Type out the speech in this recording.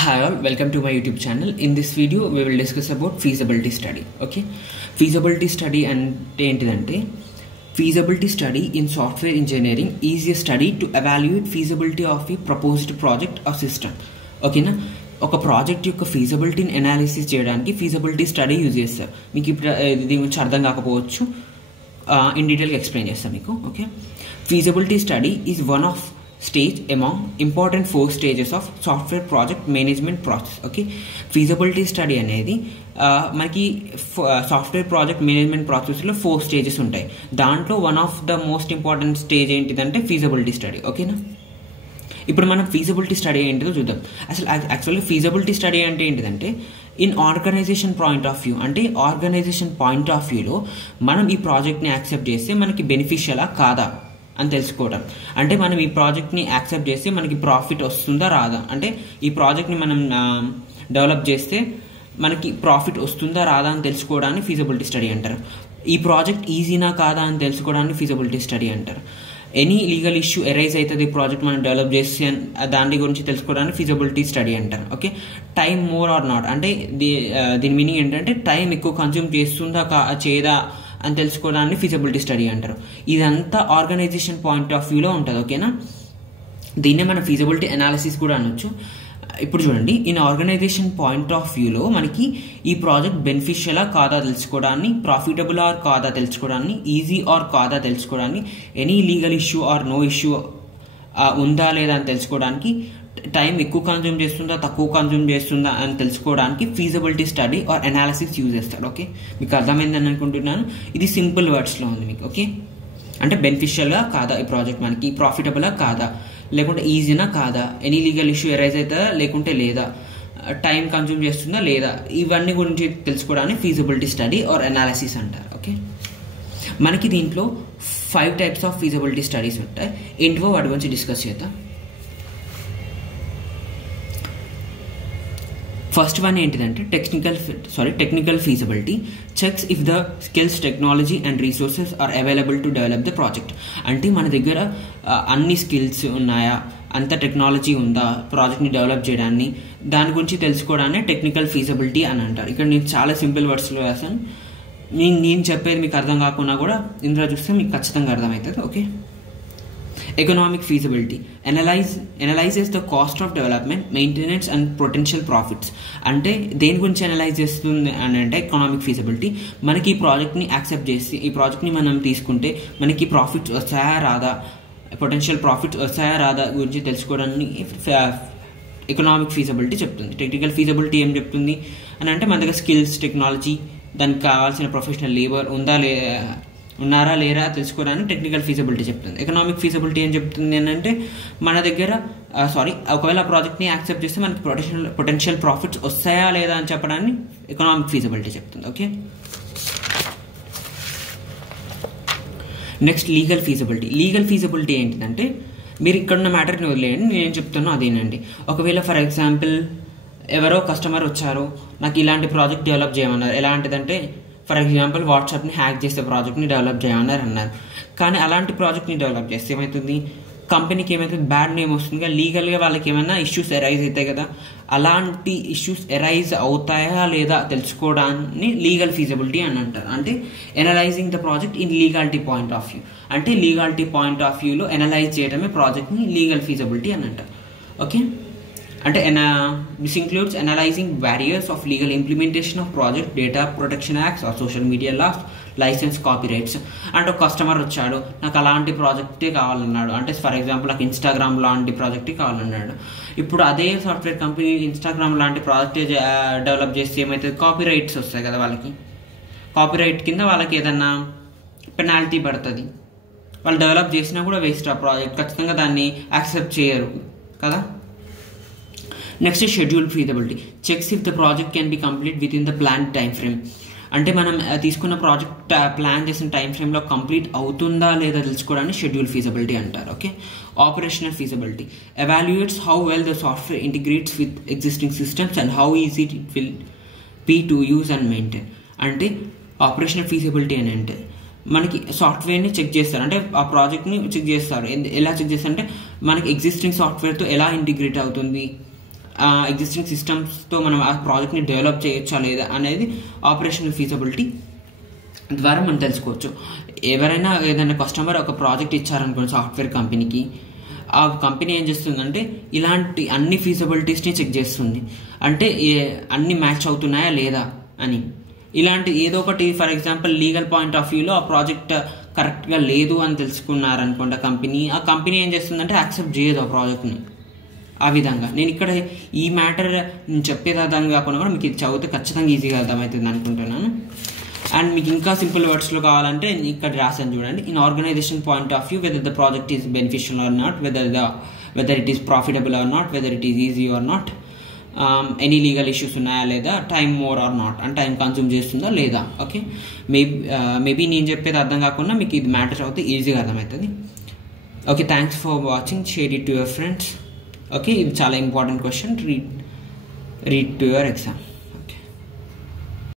Hi all, welcome to my YouTube channel. In this video, we will discuss about feasibility study. Okay, feasibility study ante entidante feasibility study in software engineering is a study to evaluate feasibility of a proposed project or system. Okay na, ఒక project యొక్క ఫీజిబిలిటీని analysis చేయడానికి feasibility study use చేస్తారు. మీకు ఇప్పుడు దీని గురించి అర్థం కాకపోవచ్చు, ఇన్ డీటెయిల్గా ఎక్స్ప్లెయిన్ చేస్తాను మీకు. Okay, feasibility study is one of stage among important 4 stages of software project management process. Okay, feasibility study అనేది మనకి సాఫ్ట్వేర్ ప్రాజెక్ట్ మేనేజ్మెంట్ ప్రాసెస్లో 4 స్టేజెస్ ఉంటాయి. దాంట్లో one of the most important stage ఏంటిదంటే ఫీజిబిలిటీ స్టడీ. ఓకేనా, ఇప్పుడు మనం ఫీజిబిలిటీ స్టడీ ఏంటిదో చూద్దాం. అసలు యాక్చువల్గా ఫీజిబిలిటీ స్టడీ అంటే ఏంటిదంటే in organisation point of view, అంటే ఆర్గనైజేషన్ పాయింట్ ఆఫ్ వ్యూలో మనం ఈ ప్రాజెక్ట్ని యాక్సెప్ట్ చేస్తే మనకి బెనిఫిషియలా కాదా అని తెలుసుకోవడం. అంటే మనం ఈ ప్రాజెక్ట్ని యాక్సెప్ట్ చేస్తే మనకి ప్రాఫిట్ వస్తుందా రాదా, అంటే ఈ ప్రాజెక్ట్ని మనం డెవలప్ చేస్తే మనకి ప్రాఫిట్ వస్తుందా రాదా అని తెలుసుకోవడాన్ని ఫీజిబిలిటీ స్టడీ అంటారు. ఈ ప్రాజెక్ట్ ఈజీనా కాదా అని తెలుసుకోవడానికి ఫీజిబిలిటీ స్టడీ అంటారు. ఎనీ లీగల్ ఇష్యూ ఎరైజ్ అవుతుంది ఈ ప్రాజెక్ట్ మనం డెవలప్ చేసి దాని గురించి తెలుసుకోవడానికి ఫీజిబిలిటీ స్టడీ అంటారు. Okay, time more or not, అంటే దీని మీనింగ్ ఏంటంటే టైం ఎక్కువ కన్జ్యూమ్ చేస్తుందా చేయదా అని తెలుసుకోవడాన్ని ఫీజిబిలిటీ స్టడీ అంటారు. ఇదంతా ఆర్గనైజేషన్ పాయింట్ ఆఫ్ వ్యూలో ఉంటుంది. ఓకేనా, దీన్నే మనం ఫీజిబిలిటీ అనాలిసిస్ కూడా అనొచ్చు. ఇప్పుడు చూడండి, ఇన్ ఆర్గనైజేషన్ పాయింట్ ఆఫ్ వ్యూలో మనకి ఈ ప్రాజెక్ట్ బెనిఫిషియలా కాదా తెలుసుకోవడాన్ని, ప్రాఫిటబుల్ ఆర్ కాదా తెలుసుకోవడాన్ని, ఈజీ ఆర్ కాదా తెలుసుకోవడాన్ని, any legal issue or no issue ఉందా లేదా అని తెలుసుకోవడానికి, టైం ఎక్కువ కన్జ్యూమ్ చేస్తుందా తక్కువ కన్జ్యూమ్ చేస్తుందా అని తెలుసుకోవడానికి feasibility study or analysis use చేస్తాడు. ఓకే, మీకు అర్థమైందని అనుకుంటున్నాను. ఇది సింపుల్ వర్డ్స్లో ఉంది మీకు. ఓకే, అంటే బెనిఫిషియల్గా కాదా ఈ ప్రాజెక్ట్, మనకి ప్రాఫిటబులా కాదా, లేకుంటే ఈజీనా కాదా, ఎనీ లీగల్ ఇష్యూ ఎరైజ్ అవుతుందా లేకుంటే లేదా, టైం కన్జ్యూమ్ చేస్తుందా లేదా, ఇవన్నీ గురించి తెలుసుకోవడానికి ఫీజిబిలిటీ స్టడీ ఆర్ అనాలిసిస్ అంటారు. ఓకే, మనకి దీంట్లో 5 టైప్స్ ఆఫ్ ఫీజిబిలిటీ స్టడీస్ ఉంటాయి. ఏంటివో వాటి గురించి డిస్కస్ చేద్దాం. ఫస్ట్ వన్ ఏంటిదంటే technical feasibility checks if the skills, technology and resources are available to develop the project. అంటే మన దగ్గర అన్ని స్కిల్స్ ఉన్నాయా, అంత టెక్నాలజీ ఉందా ప్రాజెక్ట్ని డెవలప్ చేయడాన్ని, దాని గురించి తెలుసుకోవడాన్ని టెక్నికల్ ఫీజిబిలిటీ అని అంటారు. ఇక్కడ నేను చాలా సింపుల్ వర్డ్స్లో రాసాను. నేను చెప్పేది మీకు అర్థం కాకుండా కూడా ఇందులో చూస్తే మీకు ఖచ్చితంగా అర్థమవుతుంది. Okay, economic feasibility analyses the cost of development, maintenance and potential profits. అంటే దేని గురించి అనలైజ్ చేస్తుంది అని అంటే ఎకనామిక్ ఫీజిబిలిటీ, మనకి ఈ ప్రాజెక్ట్ని యాక్సెప్ట్ చేసి ఈ ప్రాజెక్ట్ని మనం తీసుకుంటే మనకి ప్రాఫిట్స్ వస్తాయా రాదా, పొటెన్షియల్ ప్రాఫిట్స్ వస్తాయా రాదా గురించి తెలుసుకోవడాన్ని ఎకనామిక్ ఫీజిబిలిటీ చెప్తుంది. టెక్నికల్ ఫీజిబిలిటీ ఏం చెప్తుంది అని అంటే మన దగ్గర స్కిల్స్, టెక్నాలజీ, దానికి కావాల్సిన ప్రొఫెషనల్ లేబర్ ఉన్నారా లేరా తెలుసుకోవడానికి టెక్నికల్ ఫీజిబిలిటీ చెప్తుంది. ఎకనామిక్ ఫీజిబిలిటీ ఏం చెప్తుంది అని అంటే మన దగ్గర ఒకవేళ ఆ ప్రాజెక్ట్ని యాక్సెప్ట్ చేస్తే మనకి పొటెన్షియల్ ప్రాఫిట్స్ వస్తాయా లేదా అని చెప్పడాన్ని ఎకనామిక్ ఫీజిబిలిటీ చెప్తుంది. ఓకే, నెక్స్ట్ లీగల్ ఫీజిబిలిటీ ఏంటిదంటే మీరు ఇక్కడున్న మ్యాటర్ని వదిలేయండి, నేనేం చెప్తానో అదేనండి. ఒకవేళ ఫర్ ఎగ్జాంపుల్ ఎవరో కస్టమర్ వచ్చారు, నాకు ఇలాంటి ప్రాజెక్ట్ డెవలప్ చేయమన్నారు. ఎలాంటిదంటే ఫర్ ఎగ్జాంపుల్ వాట్సాప్ని హ్యాక్ చేసే ప్రాజెక్ట్ని డెవలప్ చేయమన్నారు అన్నారు. కానీ అలాంటి ప్రాజెక్ట్ని డెవలప్ చేస్తే ఏమవుతుంది, కంపెనీకి ఏమవుతుంది, బ్యాడ్ నేమ్ వస్తుంది. లీగల్గా వాళ్ళకి ఏమైనా ఇష్యూస్ ఎరైజ్ అవుతాయి కదా, అలాంటి ఇష్యూస్ ఎరైజ్ అవుతాయా లేదా తెలుసుకోవడాన్ని లీగల్ ఫీజిబిలిటీ అని అంటారు. అంటే analysing the project in legality point of view, అంటే లీగాలిటీ పాయింట్ ఆఫ్ వ్యూలో ఎనలైజ్ చేయడమే ప్రాజెక్ట్ని లీగల్ ఫీజిబిలిటీ అని అంటారు. ఓకే, అంటే this includes analyzing barriers of legal implementation of project, data protection acts or social media laws, license, copyrights. అంటే ఒక customer వచ్చాడు, నాకు అలాంటి ప్రాజెక్టే కావాలన్నాడు. అంటే ఫర్ ఎగ్జాంపుల్ నాకు ఇన్స్టాగ్రామ్ లాంటి ప్రాజెక్టే కావాలన్నాడు. ఇప్పుడు అదే సాఫ్ట్వేర్ కంపెనీ ఇన్స్టాగ్రామ్ లాంటి ప్రాజెక్టే డెవలప్ చేస్తే ఏమైతే కాపీరైట్స్ వస్తాయి కదా, వాళ్ళకి కాపీరైట్ కింద వాళ్ళకి ఏదన్నా పెనాల్టీ పడుతుంది. వాళ్ళు డెవలప్ చేసినా కూడా వేస్ట్ ఆ ప్రాజెక్ట్, ఖచ్చితంగా దాన్ని యాక్సెప్ట్ చేయరు కదా. Next schedule feasibility checks if the project can be complete within the plan time frame. అంటే మనం తీసుకున్న ప్రాజెక్ట్ ప్లాన్ చేసిన టైం ఫ్రేమ్లో కంప్లీట్ అవుతుందా లేదా తెలుసుకోవడానికి షెడ్యూల్ ఫీజిబిలిటీ అంటారు. Okay, operational feasibility evaluates how well the software integrates with existing systems and how easy it will be to use and maintain. అంటే ఆపరేషనల్ ఫీజిబిలిటీ అని అంటే మనకి సాఫ్ట్వేర్ని చెక్ చేస్తారు, అంటే ఆ ప్రాజెక్ట్ని చెక్ చేస్తారు. ఎలా చెక్ చేస్తారంటే మనకి ఎగ్జిస్టింగ్ సాఫ్ట్వేర్తో ఎలా ఇంటిగ్రేట్ అవుతుంది, ఎగ్జిస్టింగ్ సిస్టమ్స్తో మనం ఆ ప్రాజెక్ట్ని డెవలప్ చేయొచ్చా లేదా అనేది ఆపరేషనల్ ఫీజిబిలిటీ ద్వారా మనం తెలుసుకోవచ్చు. ఎవరైనా ఏదైనా కస్టమర్ ఒక ప్రాజెక్ట్ ఇచ్చారనుకోండి సాఫ్ట్వేర్ కంపెనీకి, ఆ కంపెనీ ఏం చేస్తుందంటే ఇలాంటి అన్ని ఫీజిబిలిటీస్ని చెక్ చేస్తుంది. అంటే అన్ని మ్యాచ్ అవుతున్నాయా లేదా అని. ఇలాంటి ఏదో ఒకటి for example legal point of వ్యూలో ఆ ప్రాజెక్ట్ కరెక్ట్గా లేదు అని తెలుసుకున్నారనుకోండి ఆ కంపెనీ ఏం చేస్తుందంటే యాక్సెప్ట్ చేయదు ఆ ప్రాజెక్ట్ని. ఆ విధంగా నేను ఇక్కడ ఈ మ్యాటర్ నేను చెప్పేది అర్థం కాకుండా కూడా మీకు ఇది చదివితే ఖచ్చితంగా ఈజీగా అర్థమవుతుంది అనుకుంటున్నాను. అండ్ మీకు ఇంకా సింపుల్ వర్డ్స్లో కావాలంటే ఇక్కడ రాసాను చూడండి. In organisation point of view whether the project is beneficial or not, whether it is profitable or not, whether it is easy or not, any legal issues ఉన్నాయా లేదా, టైం మోర్ ఆర్ నాట్ అంటే time consume చేస్తుందా లేదా. Okay, maybe నేను చెప్పేది అర్థం కాకుండా మీకు ఇది మ్యాటర్ అవుతే ఈజీగా అర్థమవుతుంది. Okay, thanks for watching, share it to your friends. Okay, ఇది చాలా important question, read to your exam.